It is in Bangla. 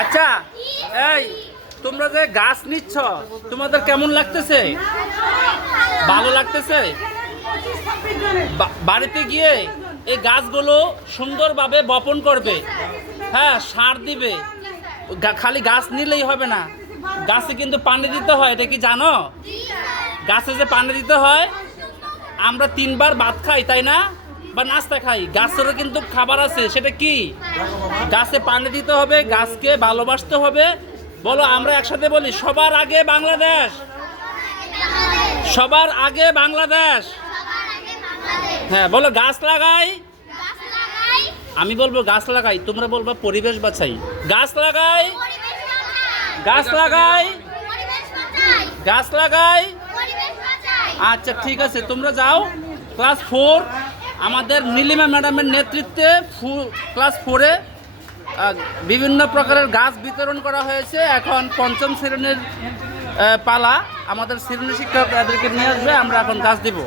আচ্ছা, এই তোমরা যে গাছ নিচ্ছ তোমাদের কেমন লাগতেছে? ভালো লাগতেছে? বাড়িতে গিয়ে এই গাছগুলো সুন্দরভাবে বপন করবে, হ্যাঁ, সার দিবে। খালি গাছ নিলেই হবে না, গাছে কিন্তু পানি দিতে হয়। এটা কি জানো? গাছে যে পানি দিতে হয়, আমরা 3 বার ভাত খাই তাই না, বা নাস্তা খাই, গাছেরও কিন্তু খাবার আছে। সেটা কি? গাছে পানি দিতে হবে, গাছকে ভালোবাসতে হবে। বলো, আমরা একসাথে বলি, সবার আগে বাংলাদেশ, সবার আগে বাংলাদেশ। হ্যাঁ বলো, গাছ লাগাই। আমি বলবো গাছ লাগাই, তোমরা বলবো পরিবেশ বাঁচাই। গাছ লাগাই, গাছ লাগাই, গাছ লাগাই। আচ্ছা ঠিক আছে, তোমরা যাও। ক্লাস 4 আমাদের নীলিমা ম্যাডামের নেতৃত্বে ক্লাস 4-এ বিভিন্ন প্রকারের গাছ বিতরণ করা হয়েছে। এখন 5ম শ্রেণীর পালা, আমাদের শ্রেণী শিক্ষক তাদেরকে নিয়ে আসবে, আমরা এখন গাছ দিব।